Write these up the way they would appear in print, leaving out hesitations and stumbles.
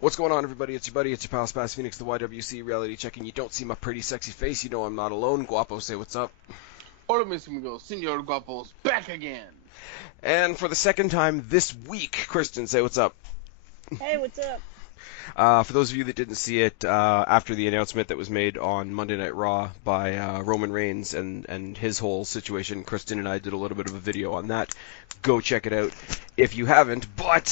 What's going on, everybody? It's your buddy, it's your pal Spaz Phoenix, the YWC reality check, and you don't see my pretty sexy face, you know I'm not alone. Guapo, say what's up. Hola, mis amigos, Senor Guapo's back again. And for the second time this week, Kristen, say what's up. Hey, what's up? For those of you that didn't see it, after the announcement that was made on Monday Night Raw by Roman Reigns and his whole situation, Kristen and I did a little bit of a video on that. Go check it out if you haven't, but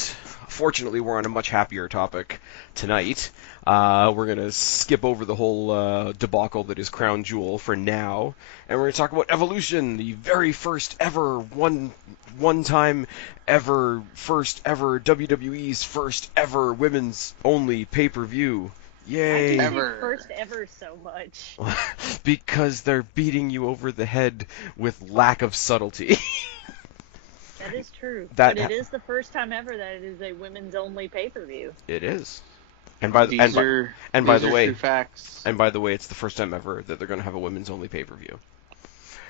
fortunately we're on a much happier topic tonight. We're going to skip over the whole debacle that is Crown Jewel for now, and we're going to talk about Evolution, the very first ever, one-time ever, first ever, WWE's first ever women's only pay-per-view. Yay! I do say first ever so much. Because they're beating you over the head with lack of subtlety. That is true. But it is the first time ever that it is a women's only pay-per-view. It is. And by the way, facts. And by the way, it's the first time ever that they're going to have a women's only pay-per-view.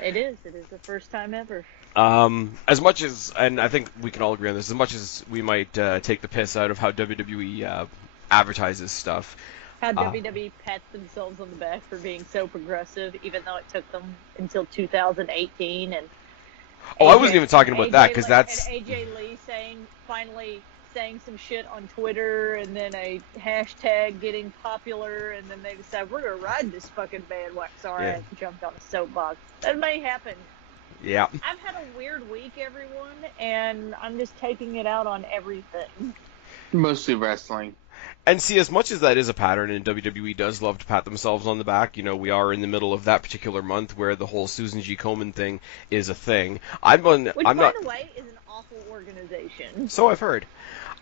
It is. It is the first time ever. As much as, and I think we can all agree on this, as much as we might take the piss out of how WWE advertises stuff. How WWE pats themselves on the back for being so progressive, even though it took them until 2018. And I wasn't even talking about that, because that's... And AJ Lee finally saying some shit on Twitter, and then a hashtag getting popular, and then they decide, we're going to ride this fucking bandwagon. Sorry, I jumped on a soapbox. That may happen. Yeah. I've had a weird week, everyone, and I'm just taking it out on everything. Mostly wrestling. And see, as much as that is a pattern, and WWE does love to pat themselves on the back, you know, we are in the middle of that particular month where the whole Susan G. Komen thing is a thing. Which, by the way, is an awful organization. So I've heard.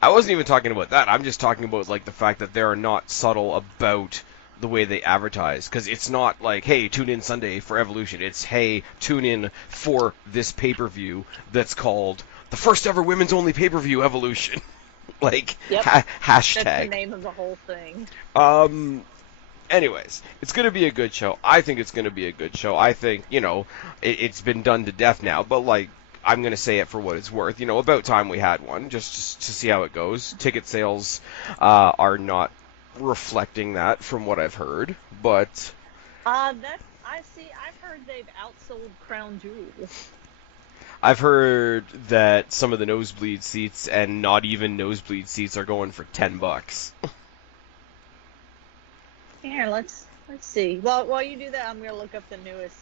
I wasn't even talking about that. I'm just talking about, like, the fact that they're not subtle about the way they advertise. Because it's not like, hey, tune in Sunday for Evolution. It's, hey, tune in for this pay-per-view that's called the first ever women's only pay-per-view Evolution. Like, hashtag. That's the name of the whole thing. Anyways, it's going to be a good show. I think it's going to be a good show. I think, you know, it's been done to death now, but, like, I'm going to say it for what it's worth. You know, about time we had one, just to see how it goes. Ticket sales are not reflecting that from what I've heard, but... I've heard they've outsold Crown Jewel. I've heard that some of the nosebleed seats and not even nosebleed seats are going for $10. Here, let's see. While you do that, I'm gonna look up the newest.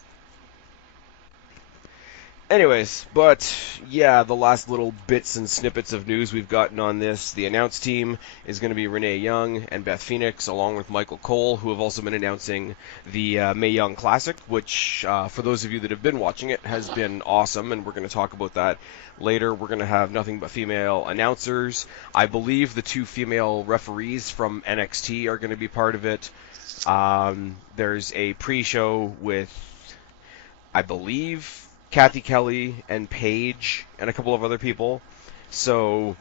Anyways, but yeah, the last little bits and snippets of news we've gotten on this. The announce team is going to be Renee Young and Beth Phoenix, along with Michael Cole, who have also been announcing the Mae Young Classic, which, for those of you that have been watching it, has been awesome, and we're going to talk about that later. We're going to have nothing but female announcers. I believe the 2 female referees from NXT are going to be part of it. There's a pre-show with, I believe, Kathy Kelly and Paige and a couple of other people. So,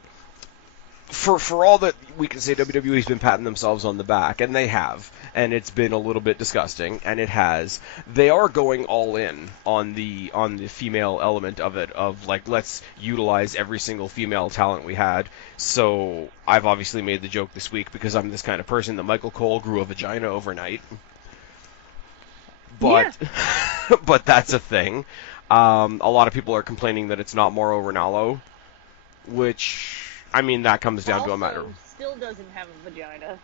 for all that we can say, WWE's been patting themselves on the back, and they have, and it's been a little bit disgusting, and it has. They are going all in on the female element of it, of like, let's utilize every single female talent we had. So I've obviously made the joke this week because I'm this kind of person that Michael Cole grew a vagina overnight. But but that's a thing. A lot of people are complaining that it's not Mauro Ranallo, which, I mean, that comes down to a matter. Still doesn't have a vagina.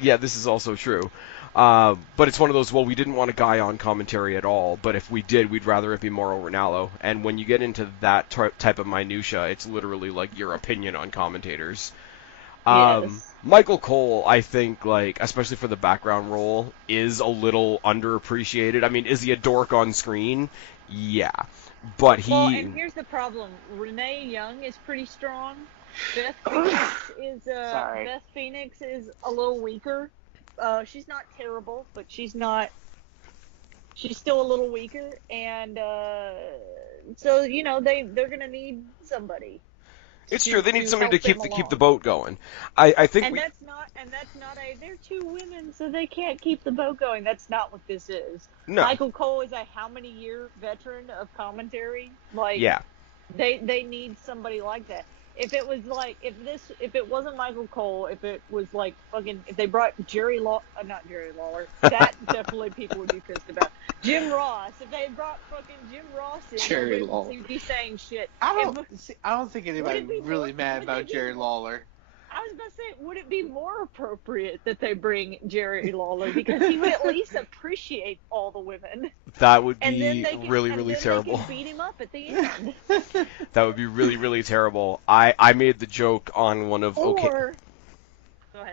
Yeah, this is also true. But it's one of those, well, we didn't want a guy on commentary at all, but if we did, we'd rather it be Mauro Ranallo. And when you get into that type of minutia, it's literally like your opinion on commentators. Yes. Michael Cole, I think, like, especially for the background role, is a little underappreciated. I mean, is he a dork on screen? Yeah. But he... Well, and here's the problem. Renee Young is pretty strong. Beth Phoenix is a little weaker. She's not terrible, but she's still a little weaker. And so, you know, they're going to need somebody. It's true. They need somebody to keep the boat going. I think that's not they're 2 women, so they can't keep the boat going. That's not what this is. No. Michael Cole is a how many year veteran of commentary? Like, yeah. They need somebody like that. if it was like, if it wasn't Michael Cole, if it was like fucking, if they brought not Jerry Lawler, that definitely people would be pissed about. Jim Ross, if they had brought fucking Jim Ross in, Jerry Lawler. he'd be saying shit. I don't think anybody's really mad about Jerry Lawler. I was about to say, would it be more appropriate that they bring Jerry Lawler, because he would at least appreciate all the women? That would be really terrible. They could beat him up at the end. That would be really terrible. I made the joke on one of Go ahead, sorry.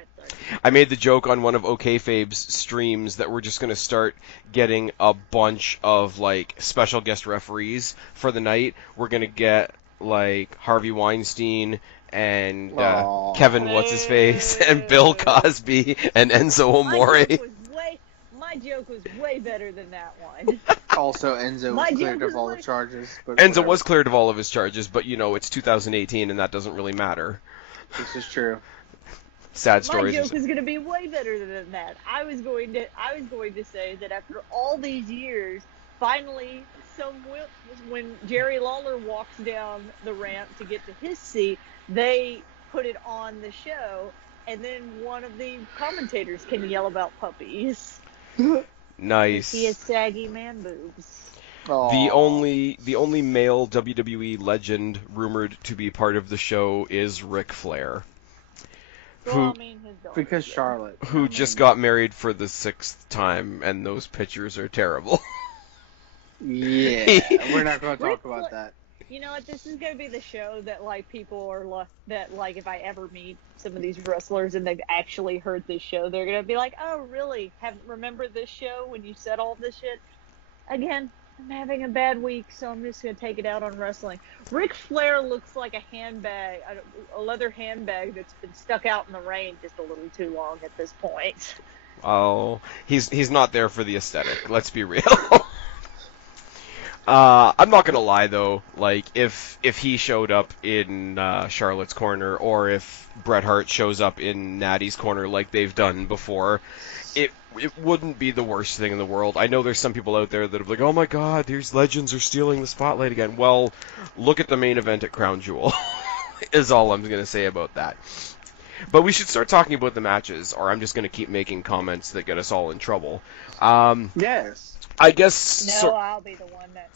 I made the joke on one of OKFabe's streams that we're just going to start getting a bunch of like special guest referees for the night. We're going to get like Harvey Weinstein and Kevin What's-His-Face and Bill Cosby and Enzo Amore. My joke was way better than that one. Also, Enzo was cleared of all the charges. Enzo was cleared of all of his charges, but you know, it's 2018 and that doesn't really matter. This is true. Sad stories. My joke was going to be way better than that. I was going to say that after all these years, finally, when Jerry Lawler walks down the ramp to get to his seat, they put it on the show, and then one of the commentators can yell about puppies. Nice. He has saggy man boobs. The only male WWE legend rumored to be part of the show is Ric Flair. Because Charlotte. Who just got married for the 6th time, and those pictures are terrible. Yeah, we're not going to talk about that. You know what? This is going to be the show that, like, people are that, like, if I ever meet some of these wrestlers and they've actually heard this show, they're going to be like, oh, really? Remember this show when you said all this shit? Again, I'm having a bad week, so I'm just going to take it out on wrestling. Ric Flair looks like a handbag, a leather handbag that's been stuck out in the rain just a little too long at this point. Oh, he's not there for the aesthetic. Let's be real. I'm not gonna lie though, like if he showed up in Charlotte's corner, or if Bret Hart shows up in Natty's corner like they've done before, it wouldn't be the worst thing in the world. I know there's some people out there that are like, oh my god, these legends are stealing the spotlight again. Well, look at the main event at Crown Jewel, is all I'm gonna say about that. But we should start talking about the matches, or I'm just gonna keep making comments that get us all in trouble. Yes. I guess. No, I'll be the one that.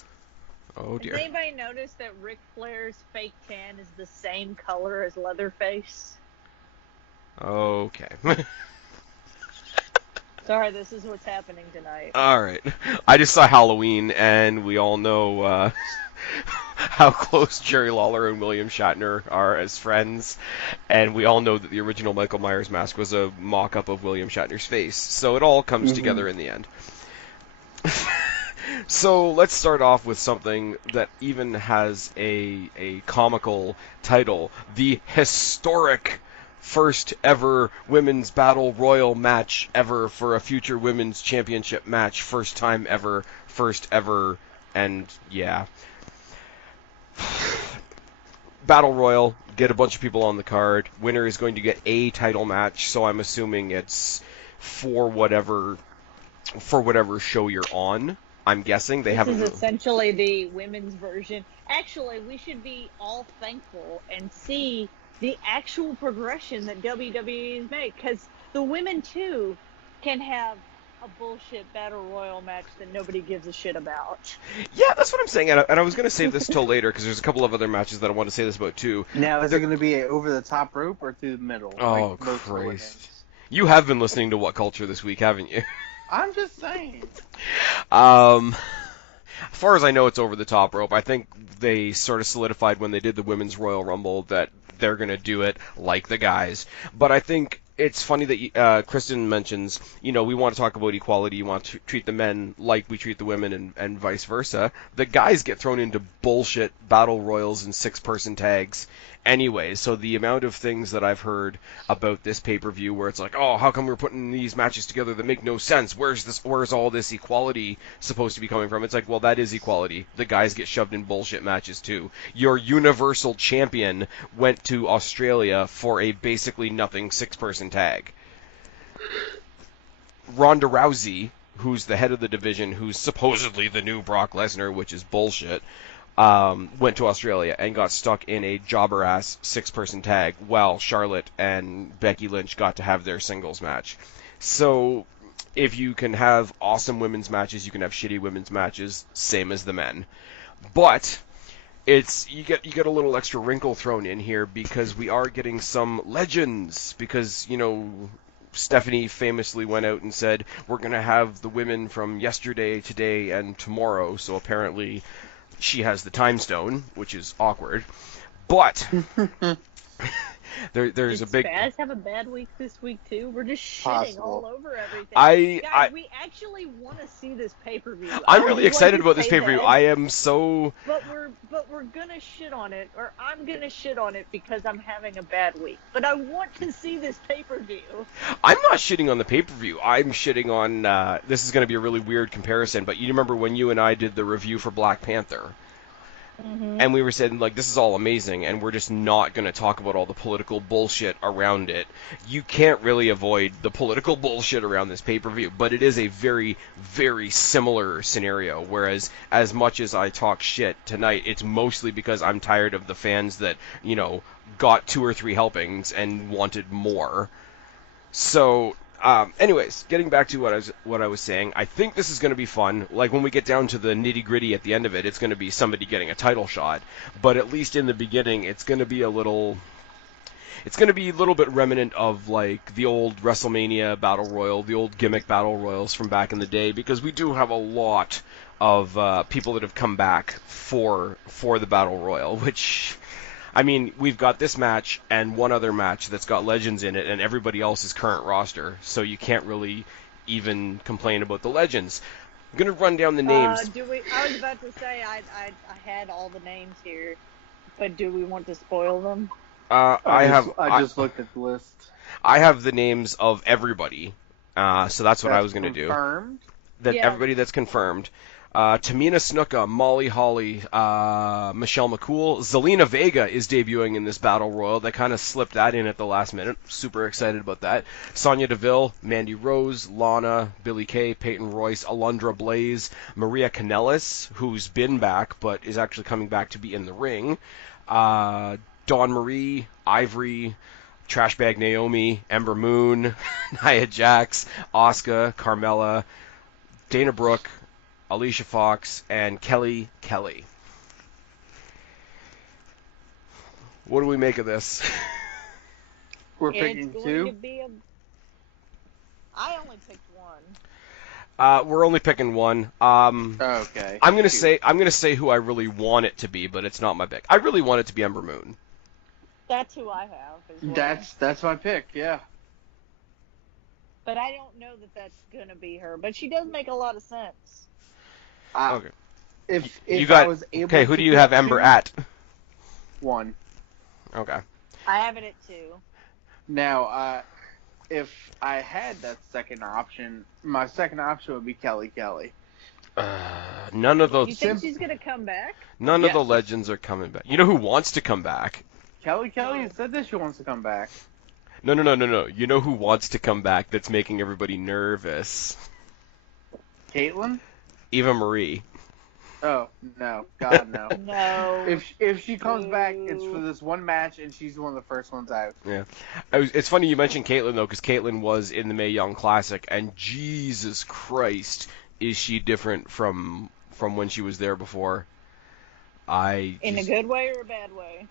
Oh dear. Has anybody noticed that Ric Flair's fake tan is the same color as Leatherface? Okay. Sorry, this is what's happening tonight. Alright. I just saw Halloween, and we all know how close Jerry Lawler and William Shatner are as friends, and we all know that the original Michael Myers mask was a mock-up of William Shatner's face, so it all comes together in the end. So let's start off with something that even has a comical title. The historic first ever women's battle royal match ever for a future women's championship match. First time ever, first ever, and yeah. Battle royal, get a bunch of people on the card. Winner is going to get a title match, so I'm assuming it's for whatever show you're on. I'm guessing they haven't. This is essentially the women's version. Actually, we should be all thankful and see the actual progression that WWE has made, because the women too can have a bullshit battle royal match that nobody gives a shit about. Yeah, that's what I'm saying, and I was going to save this till later because there's a couple of other matches that I want to say this about too. Now, is it going to be over the top rope or through the middle? Oh, Christ. You have been listening to What Culture this week, haven't you? I'm just saying. As far as I know, it's over the top rope. I think they sort of solidified when they did the Women's Royal Rumble that they're going to do it like the guys. But I think it's funny that Kristen mentions, we want to talk about equality. You want to treat the men like we treat the women and vice versa. The guys get thrown into bullshit battle royals and 6-person tags anyway. So the amount of things that I've heard about this pay-per-view where it's like, oh, how come we're putting these matches together that make no sense? Where's all this equality supposed to be coming from? It's like, well, that is equality. The guys get shoved in bullshit matches too. Your Universal Champion went to Australia for a basically nothing 6-person tag. Ronda Rousey, who's the head of the division, who's supposedly the new Brock Lesnar, which is bullshit, went to Australia and got stuck in a jobber-ass 6-person tag while Charlotte and Becky Lynch got to have their singles match. So if you can have awesome women's matches, you can have shitty women's matches, same as the men. But you get a little extra wrinkle thrown in here because we are getting some legends, because, you know, Stephanie famously went out and said, we're going to have the women from yesterday, today, and tomorrow, so apparently she has the time stone, which is awkward. But there's a big... Did Spaz have a bad week this week, too? We're just shitting Possible. all over everything. Guys, we actually want to see this pay-per-view. I'm really excited about this pay-per-view. I am so... But we're gonna shit on it, or I'm gonna shit on it because I'm having a bad week. But I want to see this pay-per-view. I'm not shitting on the pay-per-view. I'm shitting on... this is going to be a really weird comparison, but you remember when you and I did the review for Black Panther? Mm-hmm. And we were saying, like, this is all amazing, and we're just not going to talk about all the political bullshit around it. You can't really avoid the political bullshit around this pay-per-view, but it is a very, very similar scenario, whereas as much as I talk shit tonight, it's mostly because I'm tired of the fans that, you know, got 2 or 3 helpings and wanted more. So... anyways, getting back to what I was saying, I think this is going to be fun. Like, when we get down to the nitty-gritty at the end of it, it's going to be somebody getting a title shot. But at least in the beginning, it's going to be a little bit remnant of, like, the old WrestleMania Battle Royal, the old gimmick Battle Royals from back in the day, because we do have a lot of people that have come back for the Battle Royal, which... I mean, we've got this match and one other match that's got legends in it, and everybody else is current roster, so you can't really even complain about the legends. I'm going to run down the names. I was about to say I had all the names here, but do we want to spoil them? I just looked at the list. I have the names of everybody, so that's what I was going to do. Confirmed? Everybody that's confirmed. Tamina Snuka, Molly Holly, Michelle McCool. Zelina Vega is debuting in this Battle Royal. They kind of slipped that in at the last minute. Super excited about that. Sonya Deville, Mandy Rose, Lana, Billie Kay, Peyton Royce, Alundra Blaze, Maria Kanellis, who's been back but is actually coming back to be in the ring. Dawn Marie, Ivory, Trashbag Naomi, Ember Moon, Nia Jax, Asuka, Carmella, Dana Brooke, Alicia Fox, and Kelly Kelly. What do we make of this? We're picking 2? I only picked 1. We're only picking 1. Okay. I'm gonna say who I really want it to be, but it's not my pick. I really want it to be Ember Moon. That's who I have. As well. That's my pick. Yeah. But I don't know that that's gonna be her. But she does make a lot of sense. Okay. If you got, I was able okay, who to do you have Ember at? 1. Okay. I have it at 2. Now, if I had that second option, my second option would be Kelly Kelly. None of those. You think she's gonna come back? None of the legends are coming back. You know who wants to come back? Kelly Kelly said that she wants to come back. No. You know who wants to come back that's making everybody nervous? Caitlyn? Eva Marie. Oh, no. God, no. No. If she comes back, it's for this one match, and she's one of the first ones out. Yeah. It's funny you mentioned Caitlyn, though, because Caitlyn was in the Mae Young Classic, and Jesus Christ, is she different from when she was there before. In a good way or a bad way?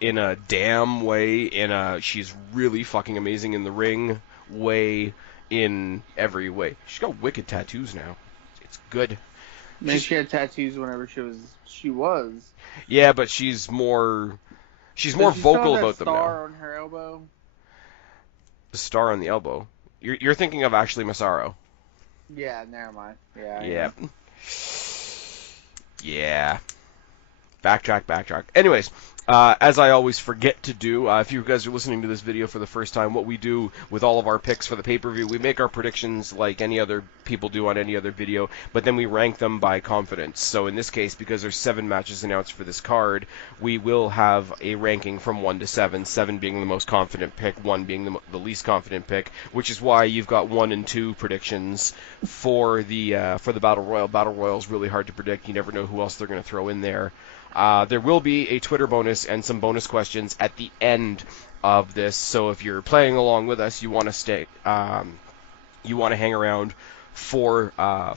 In a damn way, she's really fucking amazing in the ring way, in every way. She's got wicked tattoos now. It's good. Maybe she had tattoos whenever she was. Yeah, but she's more vocal about them now. Star on her elbow. The star on the elbow. You're thinking of Ashley Massaro. Yeah, never mind. Yeah. Yeah. Yeah. Backtrack. Anyways, As I always forget to do, if you guys are listening to this video for the first time, what we do with all of our picks for the pay-per-view, we make our predictions like any other people do on any other video, but then we rank them by confidence. So in this case, because there's 7 matches announced for this card, we will have a ranking from 1 to 7, 7 being the most confident pick, 1 being the least confident pick, which is why you've got 1 and 2 predictions for the Battle Royal. Battle Royal is really hard to predict. You never know who else they're going to throw in there. There will be a Twitter bonus and some bonus questions at the end of this. So if you're playing along with us, you want to hang around for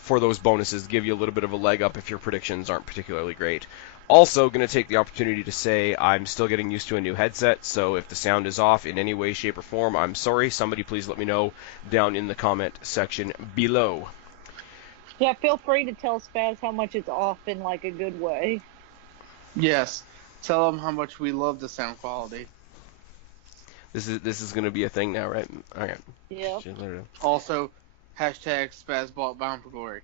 those bonuses, give you a little bit of a leg up if your predictions aren't particularly great. Also, going to take the opportunity to say I'm still getting used to a new headset, so if the sound is off in any way, shape, or form, I'm sorry. Somebody please let me know down in the comment section below. Yeah, feel free to tell Spaz how much it's off in like a good way. Yes. Tell them how much we love the sound quality. This is going to be a thing now, right? Okay. Yeah. Also, hashtag Spaz bought Bound for Glory.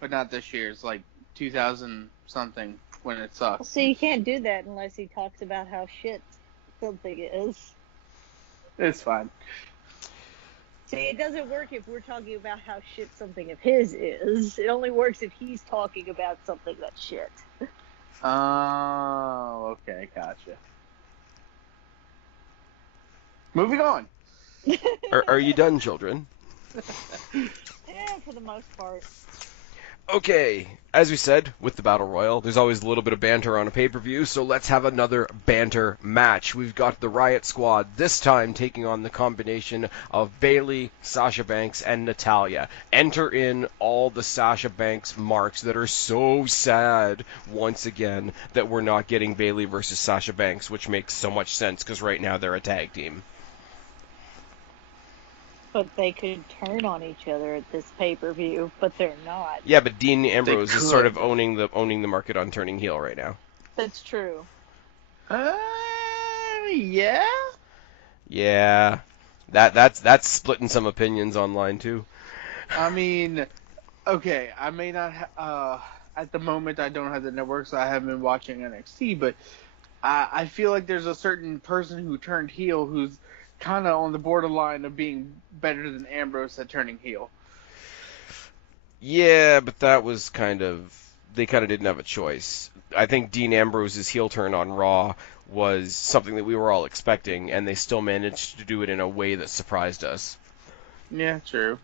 But not this year. It's like 2000-something when it sucks. See, you can't do that unless he talks about how shit something is. It's fine. See, it doesn't work if we're talking about how shit something of his is. It only works if he's talking about something that's shit. Oh, okay, gotcha. Moving on. Are you done, children? Yeah, for the most part. Okay, as we said, with the Battle Royal, there's always a little bit of banter on a pay-per-view, so let's have another banter match. We've got the Riot Squad, this time taking on the combination of Bayley, Sasha Banks, and Natalya. Enter in all the Sasha Banks marks that are so sad, once again, that we're not getting Bayley versus Sasha Banks, which makes so much sense, because right now they're a tag team. But they could turn on each other at this pay-per-view, but they're not. Yeah, but Dean Ambrose is sort of owning the market on turning heel right now. That's true. Yeah? Yeah. That's splitting some opinions online, too. I mean, okay, I may not at the moment I don't have the network, so I haven't been watching NXT, but I feel like there's a certain person who turned heel who's kind of on the borderline of being better than Ambrose at turning heel. Yeah, but that was they kind of didn't have a choice. I think Dean Ambrose's heel turn on Raw was something that we were all expecting, and they still managed to do it in a way that surprised us. Yeah, true.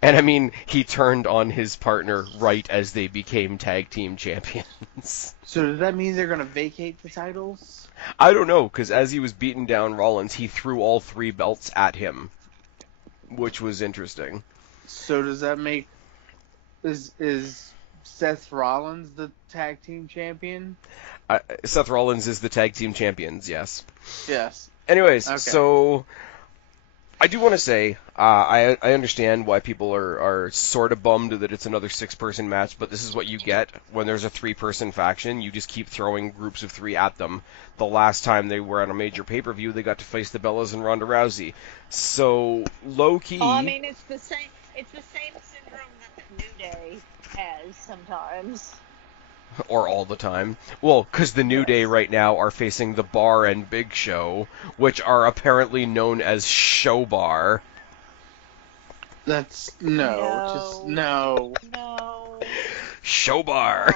And I mean, he turned on his partner right as they became tag team champions. So does that mean they're going to vacate the titles? I don't know, because as he was beating down Rollins, he threw all 3 belts at him, which was interesting. So does that make... Is Seth Rollins the tag team champion? Seth Rollins is the tag team champions, yes. Yes. Anyways, okay. So I do want to say, I understand why people are sort of bummed that it's another 6-person match, but this is what you get when there's a 3-person faction. You just keep throwing groups of 3 at them. The last time they were on a major pay-per-view, they got to face the Bellas and Ronda Rousey. So, low-key... Oh, I mean, it's the same syndrome that the New Day has sometimes. Or all the time. Well, because the New Day right now are facing the Bar and Big Show, which are apparently known as Show Bar. That's... No. Just no. No. Show Bar.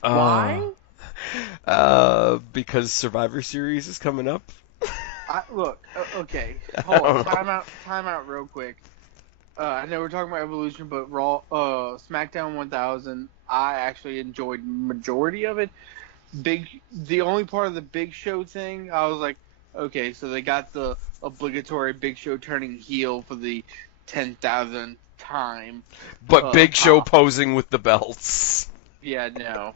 Why? Because Survivor Series is coming up. Look, okay. Hold on. Time out real quick. I know we're talking about Evolution, but Raw, SmackDown 1000, I actually enjoyed majority of it. The only part of the Big Show thing, I was like, okay, so they got the obligatory Big Show turning heel for the 10,000th time. But Big Show posing with the belts. Yeah, no.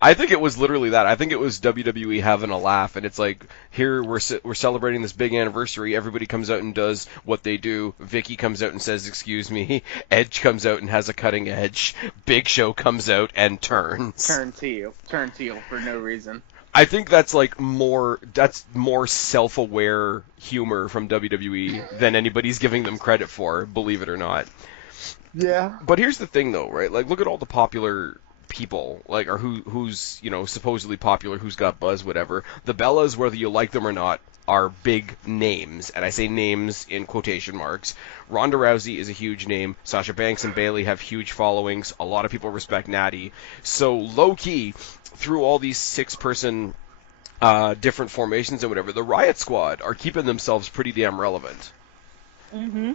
I think it was literally that. I think it was WWE having a laugh, and it's like, here we're celebrating this big anniversary. Everybody comes out and does what they do. Vicky comes out and says, "Excuse me." Edge comes out and has a cutting edge. Big Show comes out and turns. Turns heel for no reason. I think that's more self-aware humor from WWE than anybody's giving them credit for, believe it or not. Yeah. But here's the thing, though, right? Like, look at all the popular people, like, or who's supposedly popular, who's got buzz, whatever. The Bellas, whether you like them or not, are big names, and I say names in quotation marks. Ronda Rousey is a huge name. Sasha Banks and Bayley have huge followings. A lot of people respect Natty. So low key, through all these 6-person different formations and whatever, the Riot Squad are keeping themselves pretty damn relevant. Mm-hmm.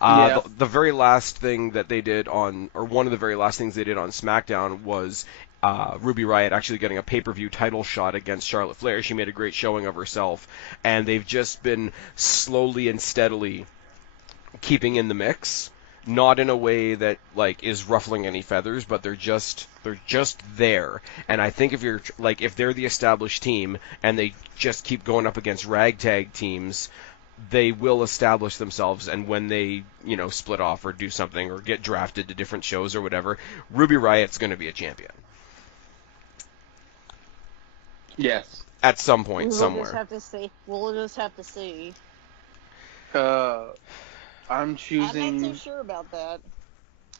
The very last thing that they did on, or one of the very last things they did on SmackDown was Ruby Riott actually getting a pay-per-view title shot against Charlotte Flair. She made a great showing of herself, and they've just been slowly and steadily keeping in the mix. Not in a way that is ruffling any feathers, but they're just there. And I think if they're the established team and they just keep going up against ragtag teams, they will establish themselves. And when they split off or do something or get drafted to different shows or whatever, Ruby Riott's going to be a champion. Yes. At some point, somewhere. We'll just have to see. I'm choosing. I'm not so sure about that.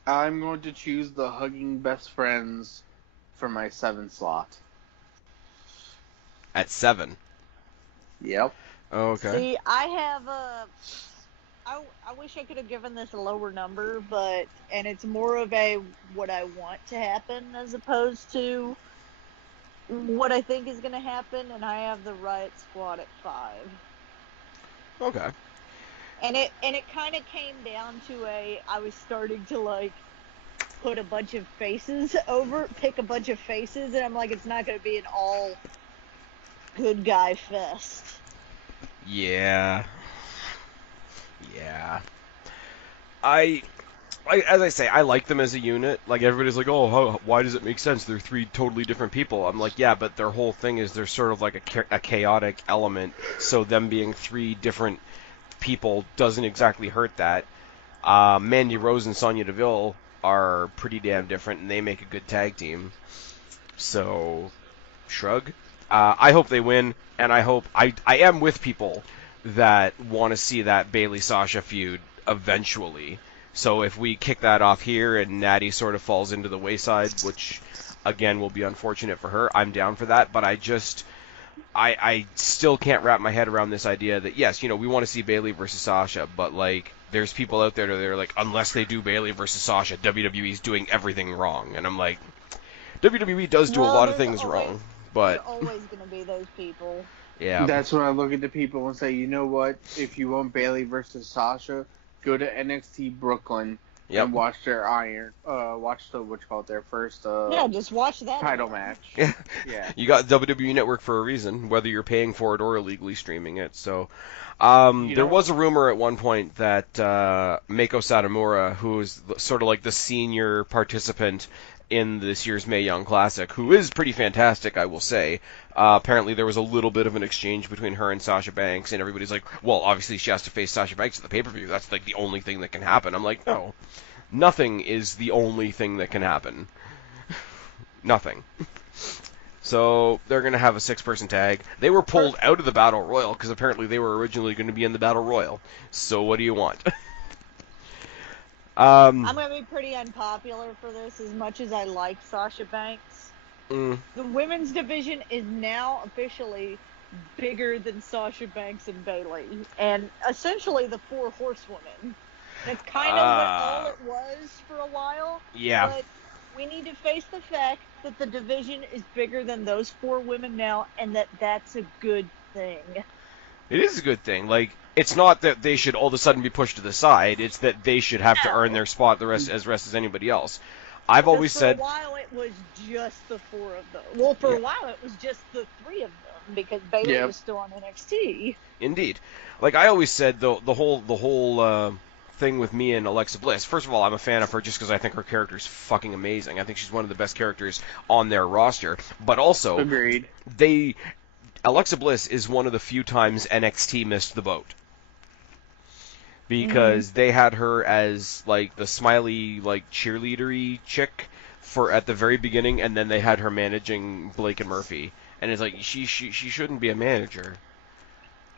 I'm going to choose the Hugging Best Friends for my 7 slot. At 7? Yep. Oh, okay. See, I have I wish I could have given this a lower number, and it's more of a what I want to happen as opposed to what I think is going to happen, and I have the Riot Squad at 5. Okay. And it kind of came down to I was starting to pick a bunch of faces, and I'm like, it's not going to be an all good guy fest. Yeah. As I say, I like them as a unit. Like, everybody's like, oh, why does it make sense? They're 3 totally different people. I'm like, yeah, but their whole thing is they're sort of like a chaotic element, so them being 3 different people doesn't exactly hurt that. Mandy Rose and Sonya Deville are pretty damn different, and they make a good tag team. So, shrug. I hope they win, and I hope I am with people that want to see that Bayley-Sasha feud eventually. So if we kick that off here and Natty sort of falls into the wayside, which again will be unfortunate for her, I'm down for that. But I still can't wrap my head around this idea that yes, we want to see Bayley versus Sasha, but there's people out there that are like, unless they do Bayley versus Sasha, WWE's doing everything wrong, and I'm like, WWE does do a lot of things wrong. But there's always going to be those people. Yeah. That's when I look at the people and say, you know what? If you want Bayley versus Sasha, go to NXT Brooklyn and watch their their first just watch that title match. Yeah. Yeah. You got WWE Network for a reason, whether you're paying for it or illegally streaming it. So, there was a rumor at one point that Meiko Satomura, who is sort of like the senior participant in this year's Mae Young Classic, who is pretty fantastic, I will say. Apparently there was a little bit of an exchange between her and Sasha Banks, and everybody's like, well, obviously she has to face Sasha Banks at the pay-per-view. That's the only thing that can happen. I'm like, no. Nothing is the only thing that can happen. Nothing. So they're going to have a 6-person tag. They were pulled out of the Battle Royal because apparently they were originally going to be in the Battle Royal. So what do you want? I'm going to be pretty unpopular for this as much as I like Sasha Banks. The women's division is now officially bigger than Sasha Banks and Bayley. And essentially the 4 horsewomen. That's kind of what all it was for a while. Yeah. But we need to face the fact that the division is bigger than those 4 women now, and that's a good thing. It is a good thing. It's not that they should all of a sudden be pushed to the side. It's that they should have to earn their spot as anybody else. I've always said... For a while, it was just the 4 of them. Well, for a while, it was just the 3 of them, because Bayley was still on NXT. Indeed. I always said, the whole thing with me and Alexa Bliss, first of all, I'm a fan of her just because I think her character is fucking amazing. I think she's one of the best characters on their roster. But also... Agreed. Alexa Bliss is one of the few times NXT missed the boat. Because they had her as the smiley cheerleadery chick at the very beginning, and then they had her managing Blake and Murphy, and it's she shouldn't be a manager.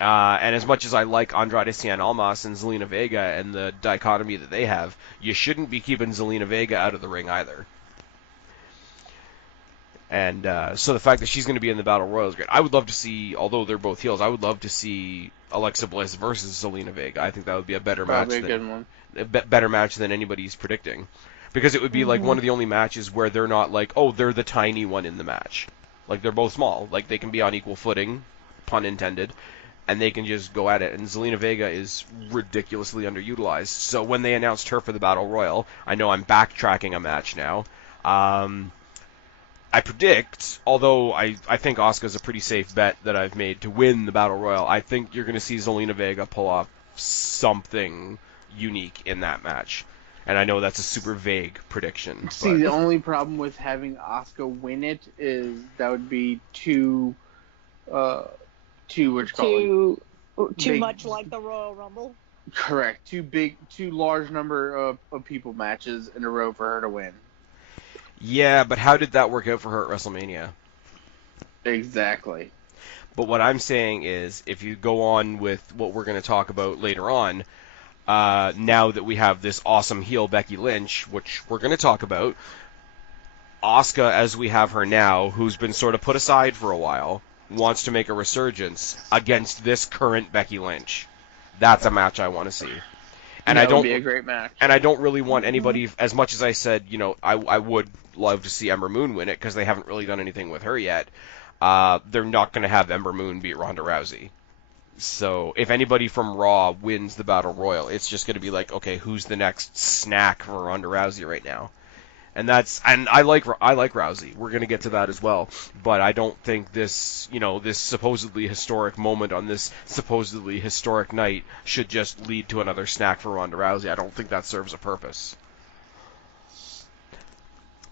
And as much as I like Andrade Cien Almas and Zelina Vega and the dichotomy that they have, you shouldn't be keeping Zelina Vega out of the ring either. And so the fact that she's going to be in the Battle Royal is great. I would love to see, although they're both heels, I would love to see Alexa Bliss versus Zelina Vega. I think that would be a better match. Probably a good one. Better match than anybody's predicting. Because it would be like one of the only matches where they're not like, oh, they're the tiny one in the match. Like, they're both small. Like, they can be on equal footing, pun intended, and they can just go at it. And Zelina Vega is ridiculously underutilized. So when they announced her for the Battle Royal, I know I'm backtracking a match now. I predict, although I think Asuka's a pretty safe bet that I've made to win the Battle Royal, I think you're going to see Zelina Vega pull off something unique in that match. And I know that's a super vague prediction. See, the only problem with having Asuka win it is that would be too much like the Royal Rumble. Correct. Too large number of people matches in a row for her to win. Yeah, but how did that work out for her at WrestleMania? Exactly. But what I'm saying is, if you go on with what we're going to talk about later on, now that we have this awesome heel Becky Lynch, which we're going to talk about, Asuka, as we have her now, who's been sort of put aside for a while, wants to make a resurgence against this current Becky Lynch. That's a match I want to see. And that would be a great match. And I don't really want anybody, as much as I said, I would love to see Ember Moon win it, because they haven't really done anything with her yet. They're not going to have Ember Moon beat Ronda Rousey. So if anybody from Raw wins the Battle Royal, it's just going to be like, okay, who's the next snack for Ronda Rousey right now? And I like Rousey. We're going to get to that as well. But I don't think this supposedly historic moment on this supposedly historic night should just lead to another snack for Ronda Rousey. I don't think that serves a purpose.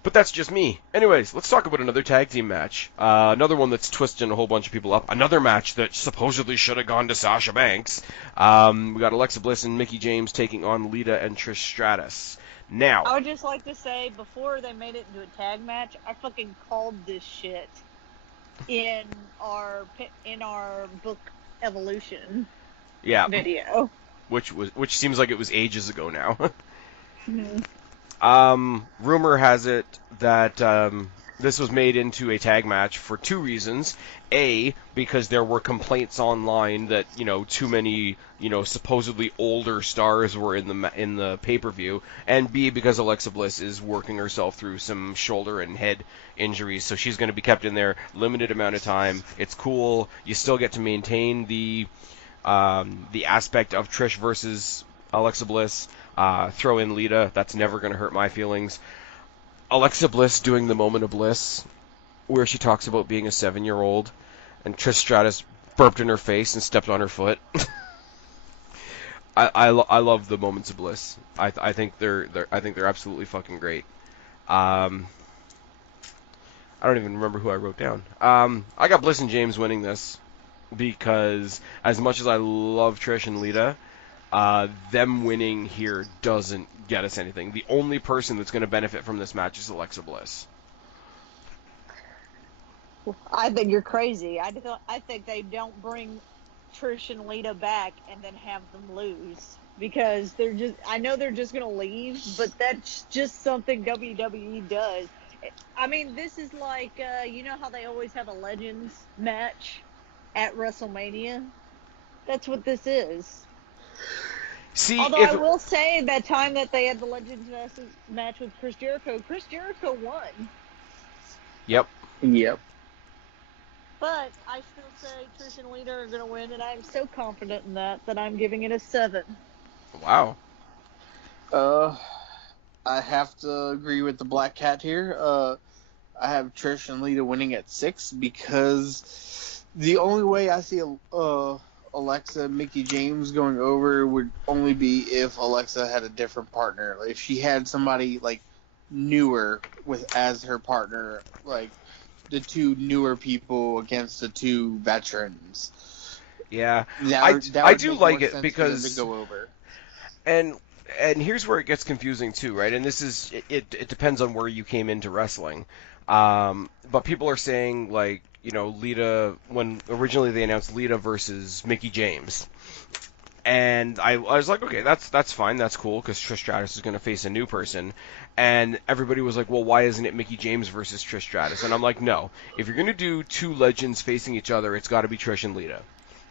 But that's just me. Anyways, let's talk about another tag team match. Another one that's twisting a whole bunch of people up. Another match that supposedly should have gone to Sasha Banks. We got Alexa Bliss and Mickie James taking on Lita and Trish Stratus. Now, I would just like to say, before they made it into a tag match, I fucking called this shit in our book Evolution video. Which seems like it was ages ago now. Mm-hmm. Rumor has it that this was made into a tag match for two reasons. A, because there were complaints online that, too many, supposedly older stars were in the pay-per-view. And B, because Alexa Bliss is working herself through some shoulder and head injuries, so she's going to be kept in there limited amount of time. It's cool. You still get to maintain the aspect of Trish versus Alexa Bliss. Throw in Lita. That's never going to hurt my feelings. Alexa Bliss doing the moment of bliss, where she talks about being a 7-year-old, and Trish Stratus burped in her face and stepped on her foot. I love the moments of bliss. I think they're absolutely fucking great. I don't even remember who I wrote down. I got Bliss and James winning this because as much as I love Trish and Lita, them winning here doesn't get us anything. The only person that's going to benefit from this match is Alexa Bliss. I think you're crazy. I think they don't bring Trish and Lita back and then have them lose, because I know they're just going to leave, but that's just something WWE does. I mean, this is like, how they always have a Legends match at WrestleMania? That's what this is. See, although I will say that time that they had the Legends match with Chris Jericho won. Yep. But I still say Trish and Lita are going to win, and I'm so confident in that I'm giving it a 7. Wow. I have to agree with the Black Cat here. I have Trish and Lita winning at 6 because the only way I see Alexa and Mickie James going over would only be if Alexa had a different partner. Like, if she had somebody like newer as her partner, like the two newer people against the two veterans. Yeah, that I would do make like more it sense because for them to go over. And here's where it gets confusing too, right? And this is it depends on where you came into wrestling. But people are saying, like, Lita, when originally they announced Lita versus Mickie James, And I was like, okay, that's fine, that's cool, because Trish Stratus is going to face a new person. And everybody was like, well, why isn't it Mickie James versus Trish Stratus? And I'm like, no, if you're going to do two legends facing each other, it's got to be Trish and Lita.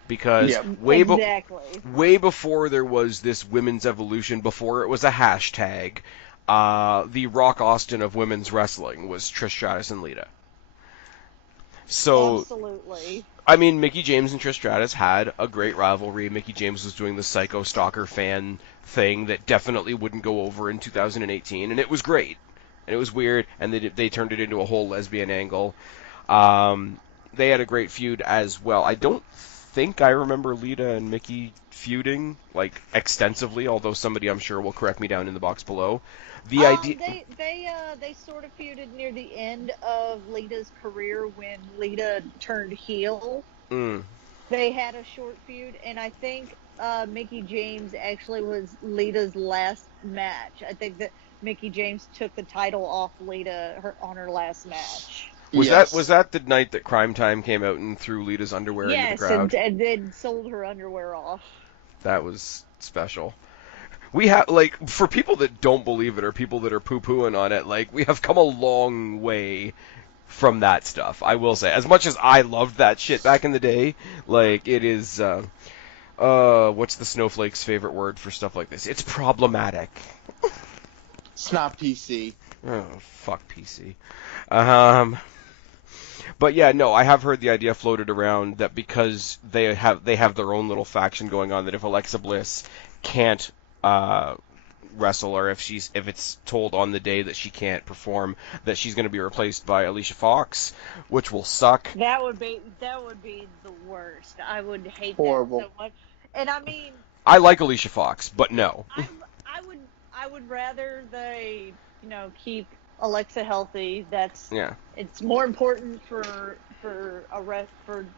Because way before there was this women's evolution, before it was a hashtag, the Rock Austin of women's wrestling was Trish Stratus and Lita. So, absolutely. I mean, Mickie James and Trish Stratus had a great rivalry. Mickie James was doing the psycho stalker fan thing that definitely wouldn't go over in 2018, and it was great. And it was weird, and they turned it into a whole lesbian angle. They had a great feud as well. I don't think I remember Lita and Mickie feuding, like, extensively, although somebody I'm sure will correct me down in the box below. The idea they sort of feuded near the end of Lita's career when Lita turned heel. They had a short feud, and I think Mickie James actually was Lita's last match. I think that Mickie James took the title off Lita on her last match. Was that the night that Crime Time came out and threw Lita's underwear into the crowd? Yes, and then sold her underwear off. That was special. We have, like, for people that don't believe it or people that are poo-pooing on it, like, we have come a long way from that stuff, I will say. As much as I loved that shit back in the day, like, it is, what's the snowflake's favorite word for stuff like this? It's problematic. It's not PC. Oh, fuck PC. But yeah, no, I have heard the idea floated around that because they have their own little faction going on, that if Alexa Bliss can't wrestle, or if it's told on the day that she can't perform, that she's going to be replaced by Alicia Fox, which will suck. That would be the worst. I would hate Horrible. that so much. And I mean, I like Alicia Fox, but no. I would rather they, keep Alexa healthy. It's more important for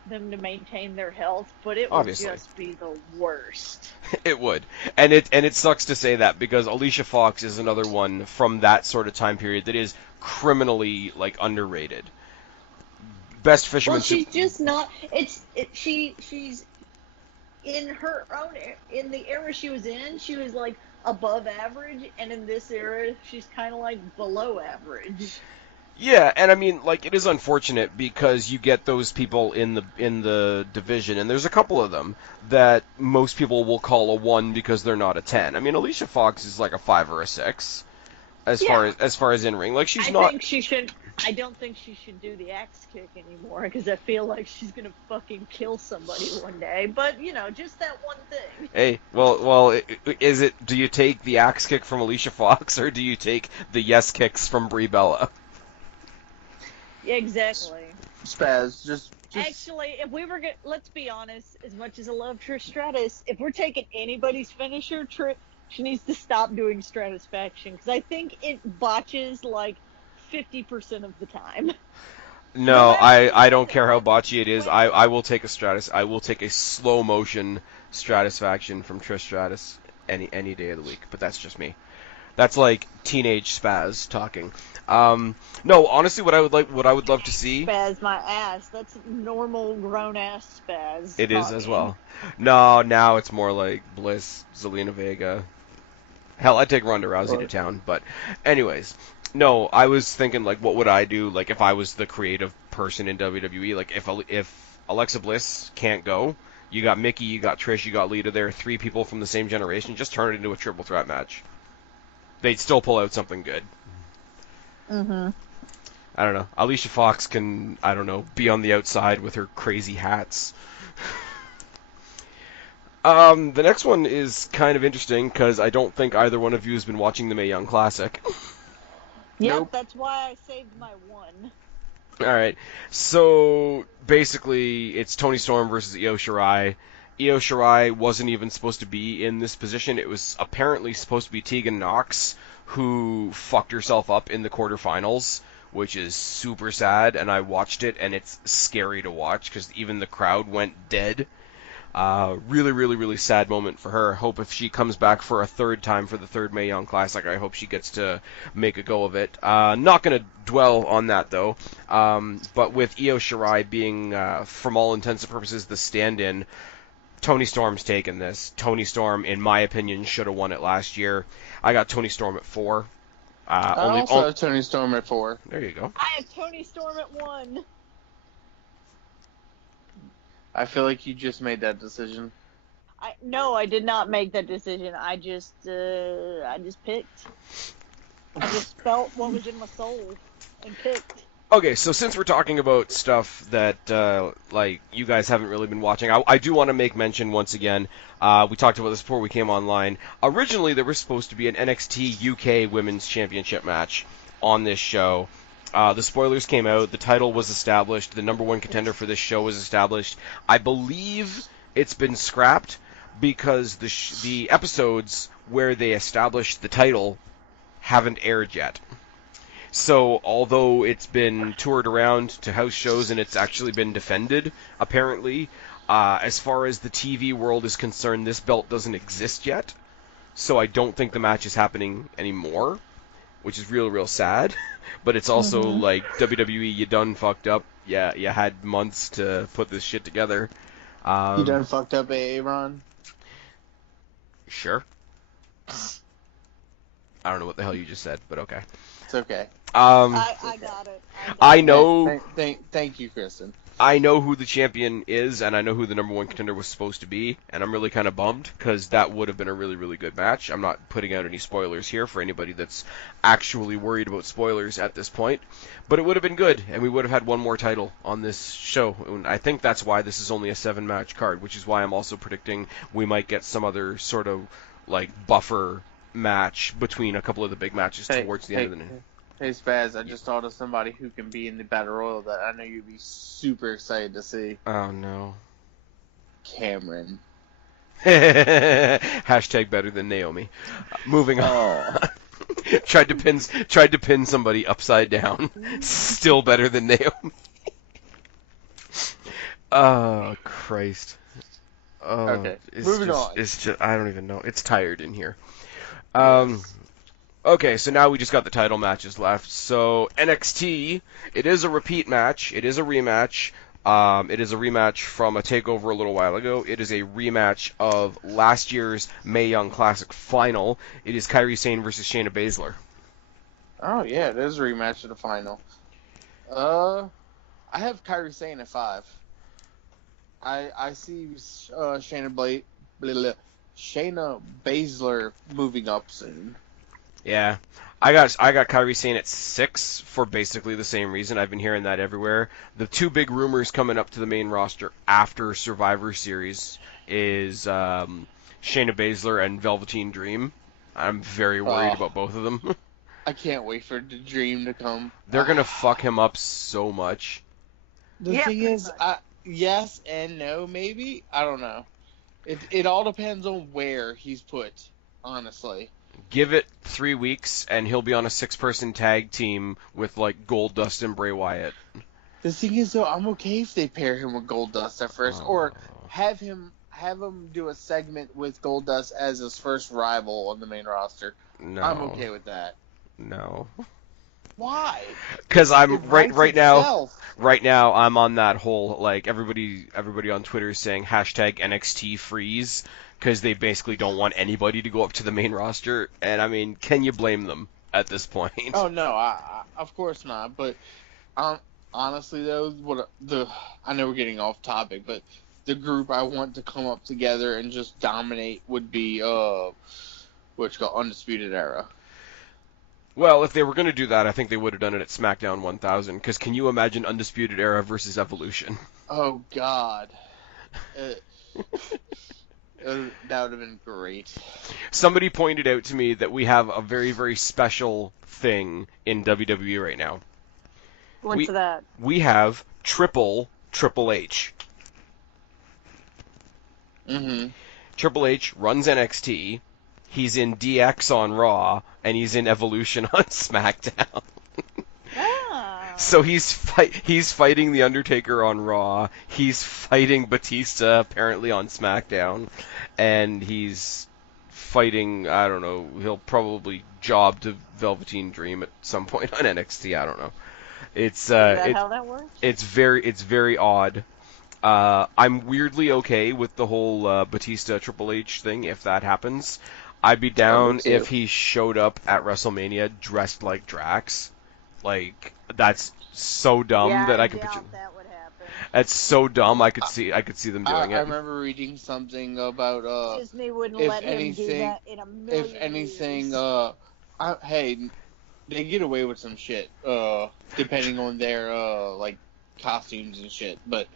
them to maintain their health, but it would just be the worst. It would. And it sucks to say that, because Alicia Fox is another one from that sort of time period that is criminally, like, underrated. Best fisherman. Well, she's just not. She's in her own, in the era she was in, she was like above average, and in this era she's kind of like below average. Yeah, and I mean, like, it is unfortunate because you get those people in the division, and there's a couple of them that most people will call a 1 because they're not a 10. I mean, Alicia Fox is like a 5 or a 6 as far as in ring. Like, she's not. I don't think she should do the axe kick anymore, because I feel like she's gonna fucking kill somebody one day. But just that one thing. Hey, well, is it? Do you take the axe kick from Alicia Fox, or do you take the yes kicks from Brie Bella? Yeah, exactly. Spaz, just... Actually, if we were let's be honest, as much as I love Trish Stratus, if we're taking anybody's finisher, she needs to stop doing Stratisfaction, because I think it botches like 50% of the time. No, I don't care how botchy it is. I will take a slow motion Stratisfaction from Trish Stratus any day of the week, but that's just me. That's like teenage Spaz talking. No, honestly, what I would love to see. Spaz my ass. That's normal grown ass Spaz. It is as well. No, now it's more like Bliss, Zelina Vega. Hell, I'd take Ronda Rousey to town. But, anyways, no, I was thinking, like, what would I do, like, if I was the creative person in WWE? Like, if Alexa Bliss can't go, you got Mickie, you got Trish, you got Lita. There are 3 people from the same generation. Just turn it into a triple threat match. They'd still pull out something good. Mm-hmm. I don't know. Alicia Fox can, I don't know, be on the outside with her crazy hats. The next one is kind of interesting because I don't think either one of you has been watching the Mae Young Classic. Yep, Nope. That's why I saved my 1. Alright, so basically it's Toni Storm versus Io Shirai. Io Shirai wasn't even supposed to be in this position. It was apparently supposed to be Tegan Nox, who fucked herself up in the quarterfinals, which is super sad, and I watched it, and it's scary to watch, because even the crowd went dead. Really, really, really sad moment for her. Hope if she comes back for a third time for the third Mae Young Classic, I hope she gets to make a go of it. Not going to dwell on that, though. But with Io Shirai being, from all intents and purposes, the stand-in, Tony Storm's taken this. Tony Storm, in my opinion, should have won it last year. I got Tony Storm at 4. I also have Tony Storm at 4. There you go. I have Tony Storm at 1. I feel like you just made that decision. No, I did not make that decision. I just picked. I just felt what was in my soul and picked. Okay, so since we're talking about stuff that like you guys haven't really been watching, I do want to make mention once again. We talked about this before we came online. Originally, there was supposed to be an NXT UK Women's Championship match on this show. The spoilers came out. The title was established. The number one contender for this show was established. I believe it's been scrapped because the episodes where they established the title haven't aired yet. So, although it's been toured around to house shows and it's actually been defended, apparently, as far as the TV world is concerned, this belt doesn't exist yet. So I don't think the match is happening anymore, which is real sad. But it's also like, WWE, you done fucked up. Yeah, you had months to put this shit together. You done fucked up, Aaron? Sure. I don't know what the hell you just said, but okay. It's okay. I got it. I know. Thank you, Kristen. I know who the champion is, and I know who the number one contender was supposed to be, and I'm really kind of bummed, because that would have been a really good match. I'm not putting out any spoilers here for anybody that's actually worried about spoilers at this point, but it would have been good, and we would have had one more title on this show, and I think that's why this is only a 7-match card, which is why I'm also predicting we might get some other sort of, like, buffer match between a couple of the big matches towards the end of the night. Hey, Spaz, I just thought of somebody who can be in the Battle Royal that I know you'd be super excited to see. Oh, no. Cameron. Hashtag better than Naomi. Moving on. tried to pin somebody upside down. Still better than Naomi. Oh, Christ. Oh, okay, moving on. It's just, I don't even know. It's tired in here. Okay, so now we just got the title matches left. So NXT, it is a repeat match. It is a rematch. It is a rematch from a takeover a little while ago. It is a rematch of last year's Mae Young Classic final. It is Kairi Sane versus Shayna Baszler. Oh yeah, it is a rematch of the final. I have Kairi Sane at 5. I see Shayna Baszler moving up soon. Yeah, I got Kairi Sane at 6 for basically the same reason. I've been hearing that everywhere. The two big rumors coming up to the main roster after Survivor Series is Shayna Baszler and Velveteen Dream. I'm very worried about both of them. I can't wait for the Dream to come. They're gonna fuck him up so much. The thing is, yes and no, maybe. I don't know. It all depends on where he's put, honestly. Give it 3 weeks, and he'll be on a 6-person tag team with, like, Goldust and Bray Wyatt. The thing is, though, I'm okay if they pair him with Goldust at first, or have him do a segment with Goldust as his first rival on the main roster. No. I'm okay with that. No. Why? Because I'm right now. Right now, I'm on that whole, like, everybody on Twitter is saying hashtag NXT freeze. Because they basically don't want anybody to go up to the main roster, and I mean, can you blame them at this point? Oh no, I of course not. But honestly, though, I know we're getting off topic, but the group I want to come up together and just dominate would be what's called Undisputed Era. Well, if they were going to do that, I think they would have done it at SmackDown 1000. Because can you imagine Undisputed Era versus Evolution? Oh God. That would have been great. Somebody pointed out to me that we have a very special thing in WWE right now. What's that? We have Triple H. Mm-hmm. Triple H runs NXT. He's in DX on Raw, and he's in Evolution on SmackDown. So he's fighting The Undertaker on Raw. He's fighting Batista apparently on SmackDown, and he's fighting, I don't know, he'll probably job to Velveteen Dream at some point on NXT. I don't know. It's Is that how that works? It's very odd. I'm weirdly okay with the whole Batista Triple H thing if that happens. I'd be down too. if he showed up at WrestleMania dressed like Drax. Like, that's so dumb yeah, that I I can picture. doubt that would happen. It's so dumb. I could see them doing I it. remember reading something about Disney wouldn't if let him do anything- that in a million if anything, years. hey, they get away with some shit, depending on their like costumes and shit. But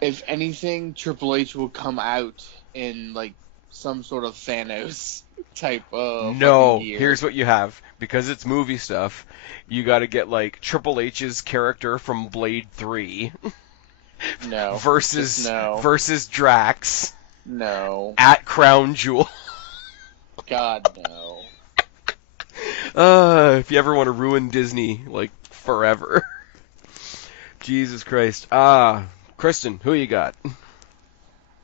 if anything, Triple H will come out in like some sort of Thanos type of No, fucking gear. here's what you have. Because it's movie stuff, you gotta get, like, Triple H's character from Blade 3 no versus just no versus Drax no at Crown Jewel. God no. If you ever want to ruin Disney, like, forever. Jesus Christ. Kristen, who you got?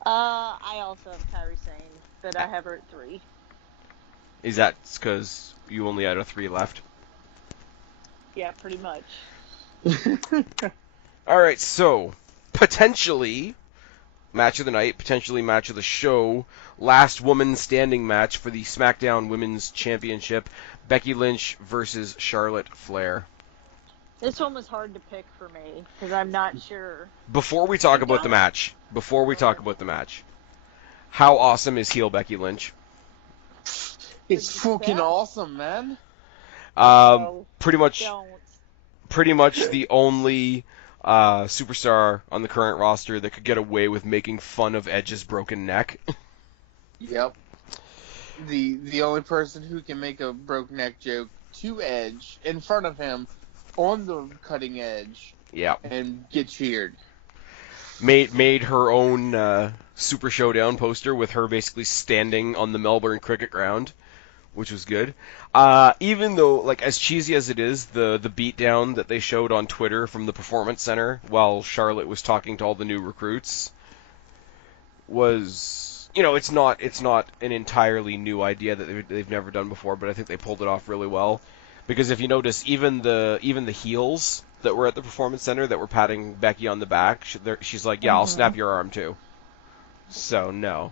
I also have Kairi Sane, but I have her at 3. Is that because you only had a 3 left? Yeah, pretty much. Alright, so, potentially, match of the night, potentially match of the show, last woman standing match for the SmackDown Women's Championship, Becky Lynch versus Charlotte Flair. This one was hard to pick for me, because I'm not sure. Before we talk about the match, how awesome is heel Becky Lynch? It's fucking awesome, man. Pretty much Don't. the only superstar on the current roster that could get away with making fun of Edge's broken neck. Yep. The only person who can make a broke neck joke to Edge in front of him on the cutting edge. Yeah. And get cheered. Made her own Super Showdown poster with her basically standing on the Melbourne cricket ground, which was good. Even though, like, as cheesy as it is, the beatdown that they showed on Twitter from the Performance Center while Charlotte was talking to all the new recruits was, it's not an entirely new idea that they've never done before, but I think they pulled it off really well. Because if you notice, even the heels that were at the Performance Center that were patting Becky on the back, she's like, yeah, I'll snap your arm too. So, no.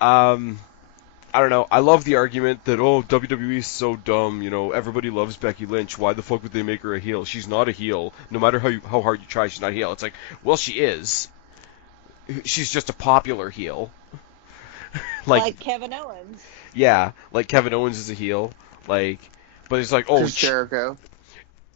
I don't know. I love the argument that, WWE is so dumb, everybody loves Becky Lynch. Why the fuck would they make her a heel? She's not a heel. No matter how hard you try, she's not a heel. It's like, well, she is. She's just a popular heel. Like Kevin Owens. Yeah, like Kevin Owens is a heel. But it's like, Chris Jericho.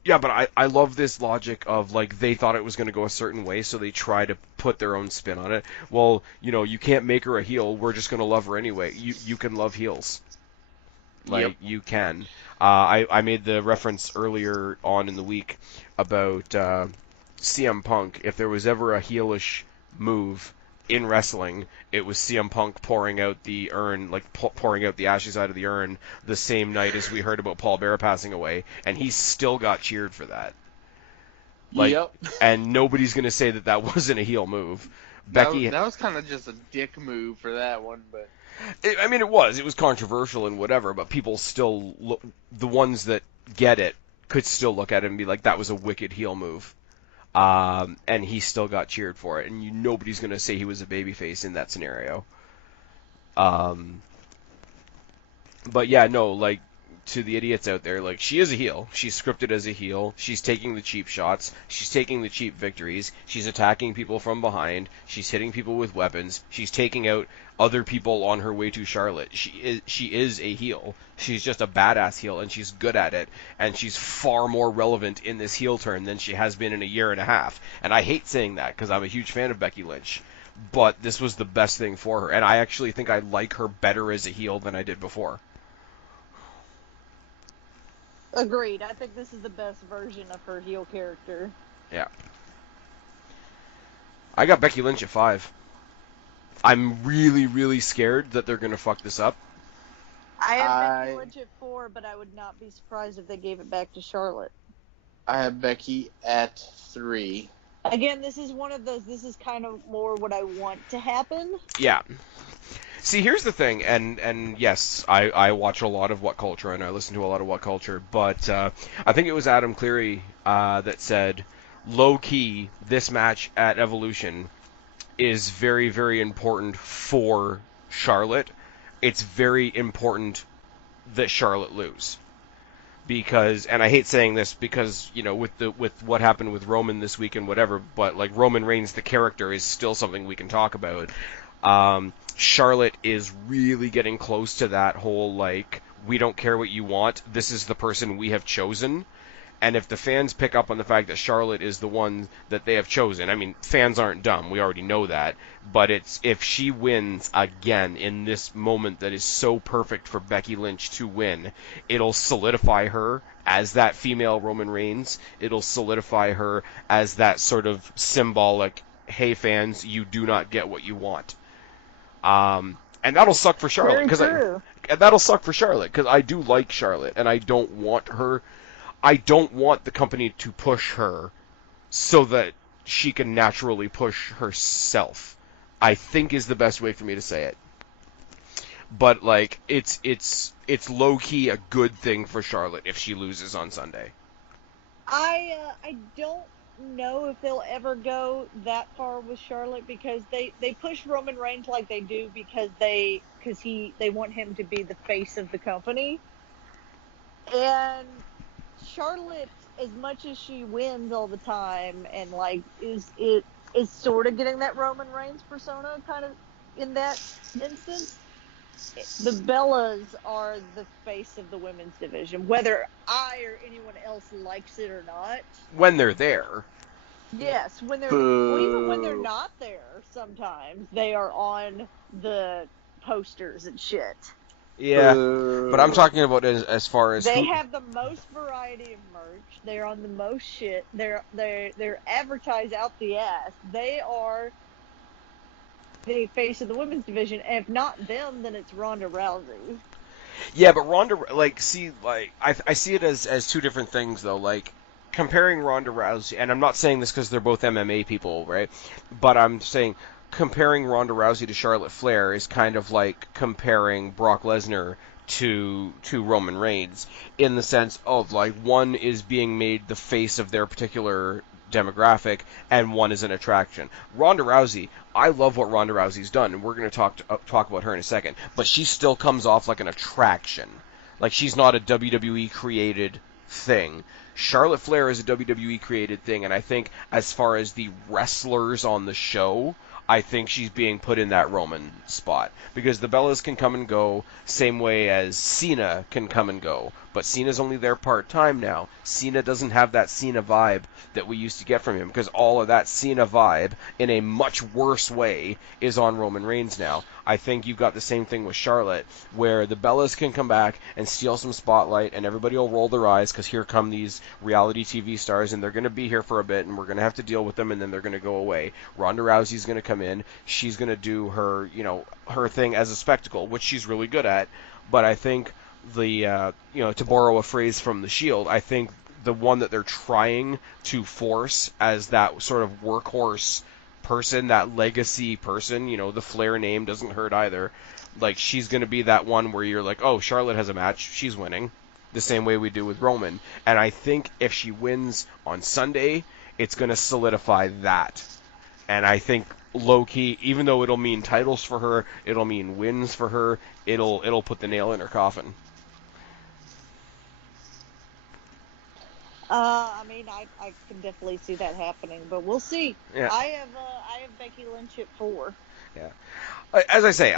Yeah, but I love this logic of, like, they thought it was going to go a certain way, so they try to put their own spin on it. Well, you can't make her a heel. We're just going to love her anyway. You can love heels. Yep. You can. I made the reference earlier on in the week about CM Punk. If there was ever a heelish move in wrestling, it was CM Punk pouring out the urn, pouring out the ashes out of the urn the same night as we heard about Paul Bearer passing away, and he still got cheered for that. Yep. And nobody's going to say that wasn't a heel move. That was kind of just a dick move for that one, but... It was controversial and whatever, but people still, the ones that get it, could still look at it and be like, that was a wicked heel move. And he still got cheered for it, and nobody's going to say he was a babyface in that scenario. But yeah, no, to the idiots out there, she is a heel. She's scripted as a heel. She's taking the cheap shots. She's taking the cheap victories. She's attacking people from behind. She's hitting people with weapons. She's taking out other people on her way to Charlotte. She is a heel. She's just a badass heel, and she's good at it. And she's far more relevant in this heel turn than she has been in a year and a half. And I hate saying that because I'm a huge fan of Becky Lynch. But this was the best thing for her. And I actually think I like her better as a heel than I did before. Agreed. I think this is the best version of her heel character. Yeah. I got Becky Lynch at 5. I'm really, really scared that they're going to fuck this up. I have Becky Lynch at 4, but I would not be surprised if they gave it back to Charlotte. I have Becky at 3. Again, this is one of those, this is kind of more what I want to happen. Yeah. See, here's the thing, and yes, I watch a lot of What Culture, and I listen to a lot of What Culture, but I think it was Adam Cleary that said, low-key, this match at Evolution is very, very important for Charlotte. It's very important that Charlotte lose. Because, and I hate saying this because, you know, with what happened with Roman this week and whatever, but like Roman Reigns, the character, is still something we can talk about. Charlotte is really getting close to that whole, like, we don't care what you want, this is the person we have chosen. And if the fans pick up on the fact that Charlotte is the one that they have chosen, I mean, fans aren't dumb, we already know that, but it's if she wins again in this moment that is so perfect for Becky Lynch to win, it'll solidify her as that female Roman Reigns. It'll solidify her as that sort of symbolic, hey fans, you do not get what you want. And that'll suck for Charlotte. That'll suck for Charlotte, because I do like Charlotte, and I don't want the company to push her so that she can naturally push herself, I think is the best way for me to say it. But, like, it's low-key a good thing for Charlotte if she loses on Sunday. I don't know if they'll ever go that far with Charlotte, because they push Roman Reigns like they do because they want him to be the face of the company. And Charlotte, as much as she wins all the time and like is sort of getting that Roman Reigns persona kind of in that instance, the Bellas are the face of the women's division, whether I or anyone else likes it or not. When they're there. Yes, when they're well, even when they're not there, sometimes they are on the posters and shit. Yeah, but I'm talking about as far as they have the most variety of merch. They're on the most shit. They're advertised out the ass. They are the face of the women's division. And if not them, then it's Ronda Rousey. Yeah, but Ronda, like, see, like I see it as two different things though. Like comparing Ronda Rousey, and I'm not saying this because they're both MMA people, right? But I'm saying comparing Ronda Rousey to Charlotte Flair is kind of like comparing Brock Lesnar to Roman Reigns, in the sense of, like, one is being made the face of their particular demographic and one is an attraction. Ronda Rousey, I love what Ronda Rousey's done, and we're going to talk about her in a second, but she still comes off like an attraction. Like, she's not a WWE created thing. Charlotte Flair is a WWE created thing, and I think as far as the wrestlers on the show, I think she's being put in that Roman spot. Because the Bellas can come and go, same way as Cena can come and go. But Cena's only there part-time now. Cena doesn't have that Cena vibe that we used to get from him, because all of that Cena vibe, in a much worse way, is on Roman Reigns now. I think you've got the same thing with Charlotte, where the Bellas can come back and steal some spotlight, and everybody will roll their eyes, because here come these reality TV stars, and they're going to be here for a bit, and we're going to have to deal with them, and then they're going to go away. Ronda Rousey's going to come in. She's going to do her, her thing as a spectacle, which she's really good at. But I think to borrow a phrase from The Shield, I think the one that they're trying to force as that sort of workhorse person, that legacy person, the Flair name doesn't hurt either. Like, she's going to be that one where you're like, oh, Charlotte has a match, she's winning, the same way we do with Roman. And I think if she wins on Sunday, it's going to solidify that. And I think low-key, even though it'll mean titles for her, it'll mean wins for her, it'll put the nail in her coffin. I mean, I can definitely see that happening, but we'll see. Yeah. I have Becky Lynch at 4. Yeah. As I say,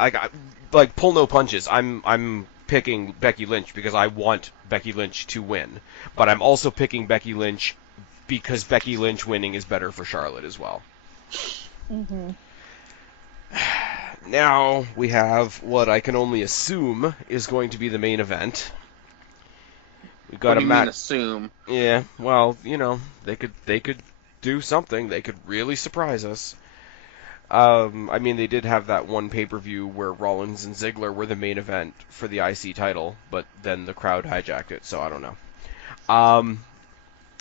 like pull no punches. I'm picking Becky Lynch because I want Becky Lynch to win, but I'm also picking Becky Lynch because Becky Lynch winning is better for Charlotte as well. Mm-hmm. Now we have what I can only assume is going to be the main event. We've got a match. Assume? Yeah, well, they could do something. They could really surprise us. I mean, they did have that one pay-per-view where Rollins and Ziggler were the main event for the IC title, but then the crowd hijacked it, so I don't know.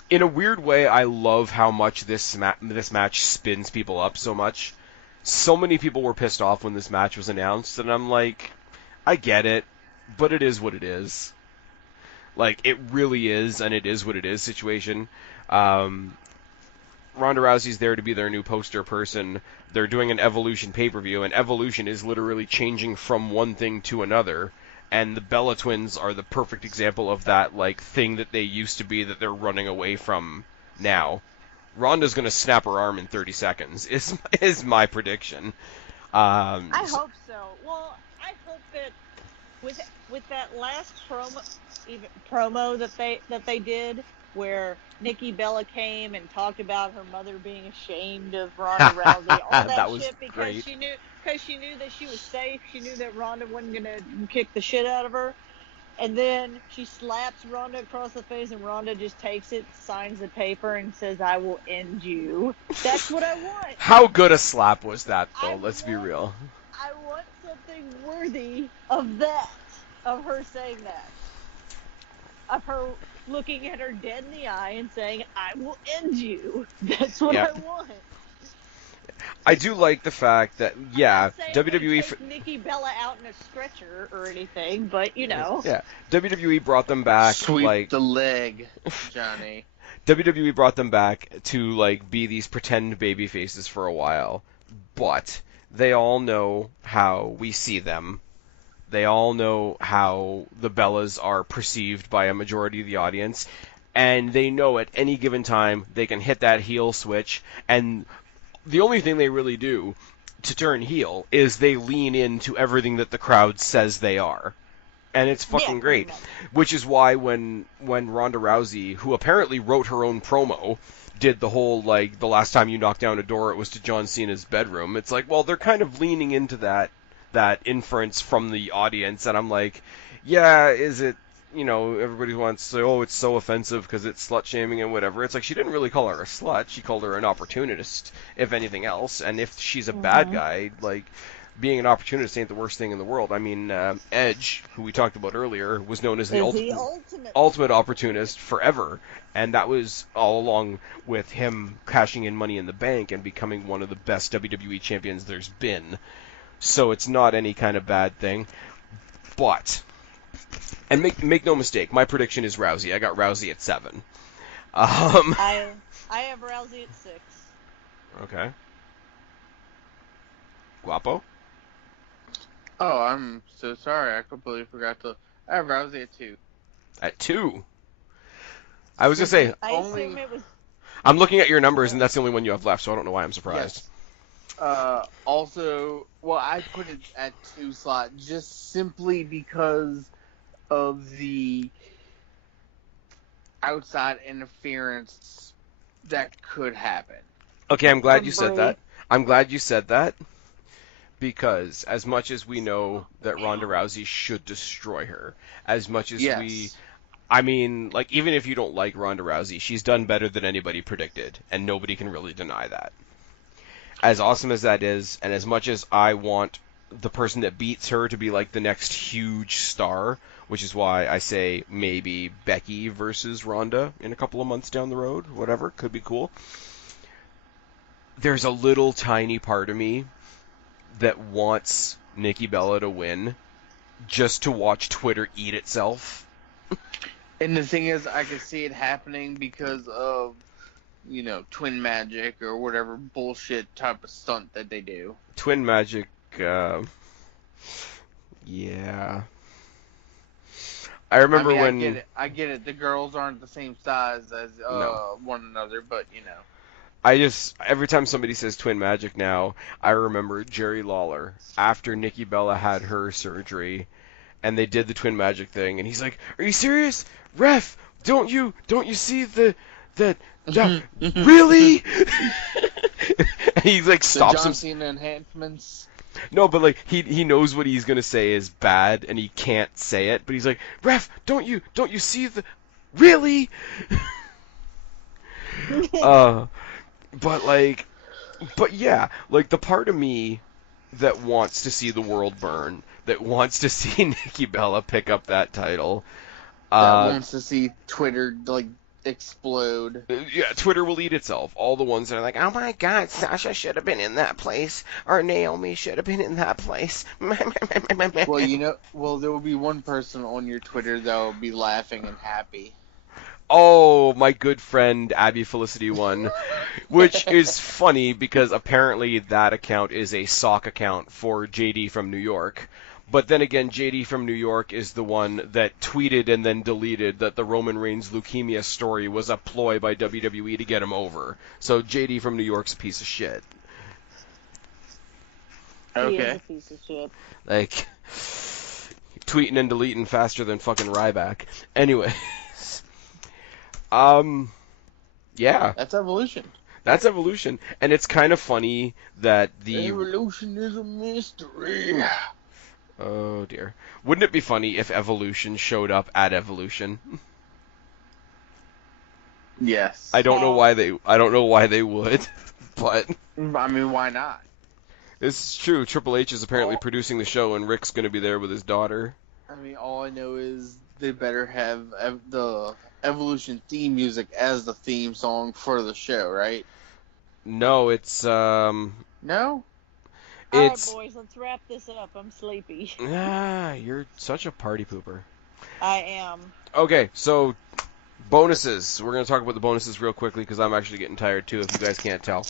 In a weird way, I love how much this match spins people up so much. So many people were pissed off when this match was announced, and I'm like, I get it, but it is what it is. Like, it really is, and it is what it is situation. Ronda Rousey's there to be their new poster person. They're doing an Evolution pay-per-view, and Evolution is literally changing from one thing to another. And the Bella Twins are the perfect example of that, like, thing that they used to be that they're running away from now. Ronda's going to snap her arm in 30 seconds, is my prediction. I hope so. Well, I hope that with that last promo that they did, where Nikki Bella came and talked about her mother being ashamed of Ronda Rousey, all that was shit, because great. she knew that she was safe. She knew that Ronda wasn't gonna kick the shit out of her. And then she slaps Ronda across the face, and Ronda just takes it, signs the paper, and says, "I will end you." That's what I want. How good a slap was that, though? Let's be real. I want something worthy of that, of her saying that, of her looking at her dead in the eye and saying, "I will end you." That's what I want. I do like the fact that, yeah, WWE... Take Nikki Bella out in a stretcher or anything, but, you know. Yeah, WWE brought them back, Sweep the leg, Johnny. WWE brought them back to, like, be these pretend baby faces for a while, but they all know how we see them. They all know how the Bellas are perceived by a majority of the audience, and they know at any given time they can hit that heel switch, and the only thing they really do to turn heel is they lean into everything that the crowd says they are. And it's fucking great. Which is why when Ronda Rousey, who apparently wrote her own promo, did the whole, like, the last time you knocked down a door, it was to John Cena's bedroom. It's like, well, they're kind of leaning into that inference from the audience. And I'm like, yeah, is it, you know, everybody wants to say, oh, it's so offensive because it's slut-shaming and whatever. It's like, she didn't really call her a slut. She called her an opportunist, if anything else. And if she's a bad guy, like, being an opportunist ain't the worst thing in the world. I mean, Edge, who we talked about earlier, was known as the ultimate opportunist forever. And that was all along with him cashing in Money in the Bank and becoming one of the best WWE champions there's been. So it's not any kind of bad thing. But... And make no mistake, my prediction is Rousey. I got Rousey at 7. I have Rousey at 6. Okay. Guapo? Oh, I'm so sorry. I completely forgot to... I have Rousey at 2. At 2? I was going to say... I assume it was... I'm looking at your numbers, and that's the only one you have left, so I don't know why I'm surprised. Yes. Also, well, I put it at 2 slot just simply because of the outside interference that could happen. Okay, I'm glad you said that. I'm glad you said that, because as much as we know that Ronda Rousey should destroy her, as much as I mean, like, even if you don't like Ronda Rousey, she's done better than anybody predicted, and nobody can really deny that. As awesome as that is, and as much as I want the person that beats her to be, like, the next huge star, which is why I say maybe Becky versus Ronda in a couple of months down the road, whatever, could be cool. There's a little tiny part of me that wants Nikki Bella to win just to watch Twitter eat itself. And the thing is, I can see it happening because of, you know, Twin Magic or whatever bullshit type of stunt that they do. Twin Magic, yeah. I remember when... I get it. The girls aren't the same size as one another, but, you know. Every time somebody says Twin Magic now, I remember Jerry Lawler, after Nikki Bella had her surgery, and they did the Twin Magic thing, and he's like, "Are you serious? Ref, don't you see really?" And he, like, stops him. John Cena enhancements. No, but, like, he knows what he's gonna say is bad, and he can't say it, but he's like, "Ref, don't you see really?" But yeah, like, the part of me that wants to see the world burn, that wants to see Nikki Bella pick up that title, that wants to see Twitter, like, explode. Yeah, Twitter will eat itself. All the ones that are like, "Oh my God, Sasha should have been in that place," or "Naomi should have been in that place." Well, there will be one person on your Twitter that will be laughing and happy. Oh, my good friend Abby Felicity won, which is funny because apparently that account is a sock account for JD from New York. But then again, JD from New York is the one that tweeted and then deleted that the Roman Reigns leukemia story was a ploy by WWE to get him over. So JD from New York's a piece of shit. He is Okay. a piece of shit. Like, tweeting and deleting faster than fucking Ryback. Anyway. Yeah, That's evolution. that's Evolution. And it's kind of funny that Evolution is a mystery. Oh dear. Wouldn't it be funny if Evolution showed up at Evolution? Yes. I don't know why they would, but I mean, why not? it's true. Triple H is apparently producing the show and Rick's going to be there with his daughter. I mean, all I know is they better have the Evolution theme music as the theme song for the show, right? No, it's No? it's Alright, boys, let's wrap this up. I'm sleepy. you're such a party pooper. I am. Okay, so bonuses. We're going to talk about the bonuses real quickly because I'm actually getting tired too, if you guys can't tell.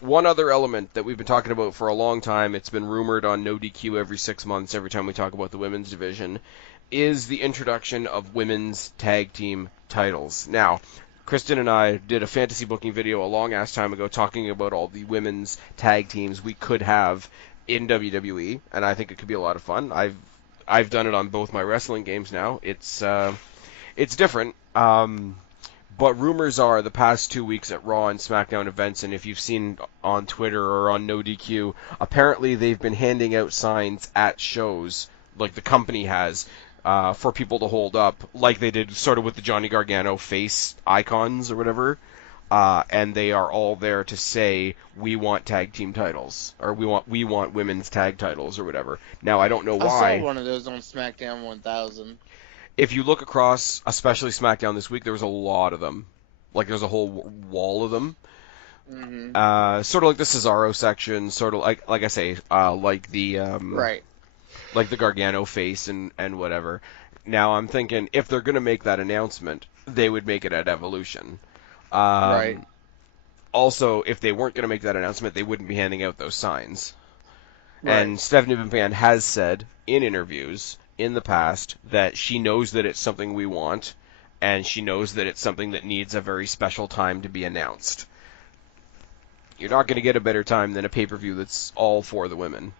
One other element that we've been talking about for a long time, it's been rumored on No DQ every 6 months, every time we talk about the women's division, is the introduction of women's tag team titles. Now, Kristen and I did a fantasy booking video a long-ass time ago talking about all the women's tag teams we could have in WWE, and I think it could be a lot of fun. I've done it on both my wrestling games now. It's different. But rumors are the past 2 weeks at Raw and SmackDown events, and if you've seen on Twitter or on No DQ, apparently they've been handing out signs at shows, like the company has, for people to hold up, like they did sort of with the Johnny Gargano face icons or whatever. And they are all there to say, we want tag team titles, or we want women's tag titles or whatever. Now, I don't know why. I saw one of those on SmackDown 1000. If you look across, especially SmackDown this week, there was a lot of them. Like, there's a whole wall of them. Mm-hmm. Sort of like the Cesaro section, sort of like I say, like the Right. like the Gargano face and whatever. Now I'm thinking if they're gonna make that announcement, they would make it at Evolution. Right. Also, if they weren't gonna make that announcement, they wouldn't be handing out those signs. Right. And Stephanie McMahon has said in interviews in the past that she knows that it's something we want, and she knows that it's something that needs a very special time to be announced. You're not going to get a better time than a pay-per-view that's all for the women.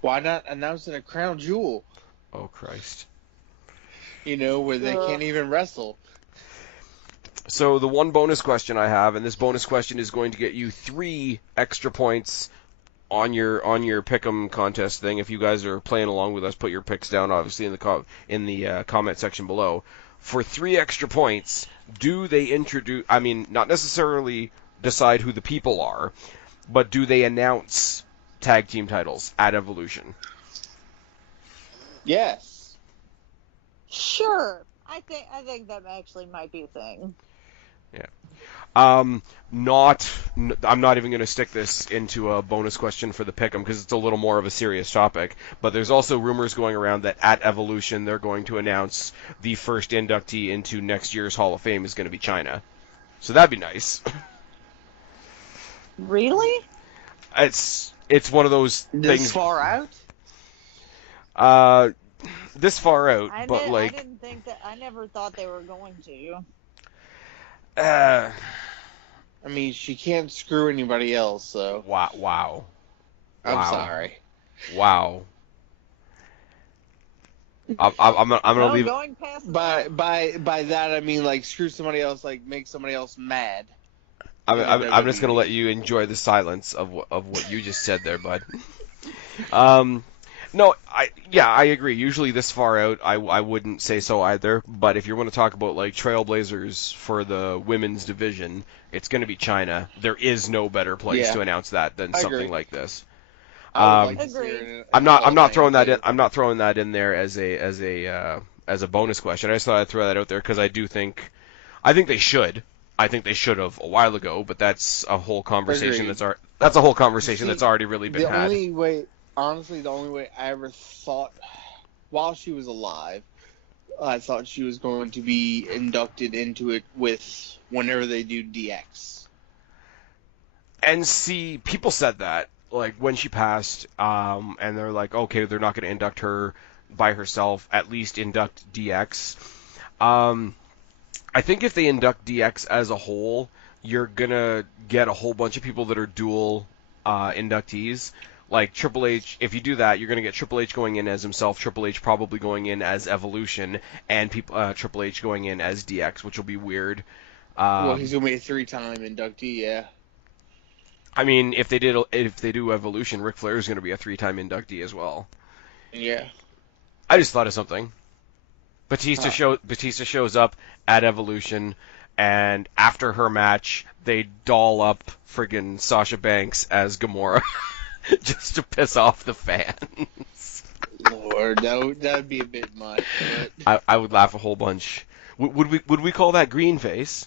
Why not announce it at Crown Jewel? Oh, Christ. You know, where they can't even wrestle. So the one bonus question I have, and this bonus question is going to get you 3 extra points on your pick'em contest thing. If you guys are playing along with us, put your picks down, obviously, in the comment section below. For 3 extra points, do they introduce? I mean, not necessarily decide who the people are, but do they announce tag team titles at Evolution? Yes. Sure. I think that actually might be a thing. Yeah. I'm not even going to stick this into a bonus question for the pick'em because it's a little more of a serious topic. But there's also rumors going around that at Evolution they're going to announce the first inductee into next year's Hall of Fame is going to be China. So that'd be nice. Really? It's one of those This things. far out? This far out, I didn't think that. I never thought they were going to. I mean, she can't screw anybody else, so. Wow. I'm sorry. Wow. I'm gonna leave. Going past By that I mean like screw somebody else, like make somebody else mad. I'm just gonna let you enjoy the silence of what you just said there, bud. No, I agree. Usually this far out, I wouldn't say so either. But if you want to talk about like trailblazers for the women's division, it's going to be China. There is no better place to announce that than something like this. Agreed. I'm not throwing that in. I'm not throwing that in there as a bonus question. I just thought I'd throw that out there because I think they should. I think they should have a while ago, but that's a whole conversation that's already really been had. Honestly, the only way I ever thought while she was alive I thought she was going to be inducted into it with whenever they do DX. And see, people said that, like, when she passed, and they're like, okay, they're not going to induct her by herself, at least induct DX. I think if they induct DX as a whole, you're going to get a whole bunch of people that are dual inductees. Like Triple H, if you do that, you're going to get Triple H going in as himself, Triple H probably going in as Evolution, and Triple H going in as DX, which will be weird. Well, he's going to be a 3-time inductee, yeah. I mean, if they do Evolution, Ric Flair is going to be a 3-time inductee as well. Yeah. I just thought of something. Batista shows up at Evolution, and after her match, they doll up friggin' Sasha Banks as Gamora, just to piss off the fans. Lord, that'd be a bit much. But... I would laugh a whole bunch. Would we call that green face?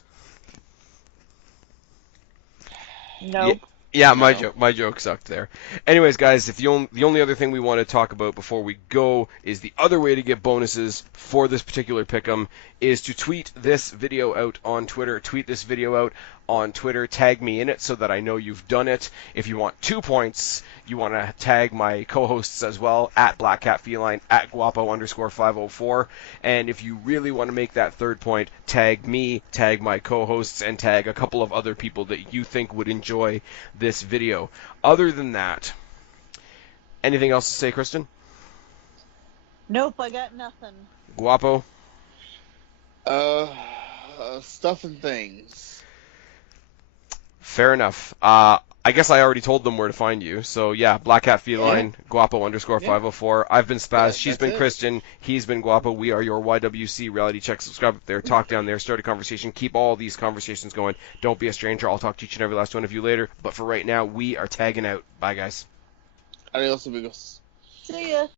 Nope. Yeah, No. my joke sucked there. Anyways, guys, if the only other thing we want to talk about before we go is the other way to get bonuses for this particular pick'em is to tweet this video out on Twitter. Tweet this video out on Twitter. Tag me in it so that I know you've done it. If you want 2 points, you want to tag my co-hosts as well, at BlackCatFeline, at Guapo_504. And if you really want to make that third point, tag me, tag my co-hosts, and tag a couple of other people that you think would enjoy this video. Other than that, anything else to say, Kristen? Nope, I got nothing. Guapo? Stuff and things. Fair enough. I guess I already told them where to find you. So yeah, BlackCatFeline, Guapo_504. I've been Spaz. She's been Kristen. He's been Guapo. We are your YWC reality check. Subscribe up there. Talk down there. Start a conversation. Keep all these conversations going. Don't be a stranger. I'll talk to each and every last one of you later. But for right now, we are tagging out. Bye, guys. Adios, amigos. See ya.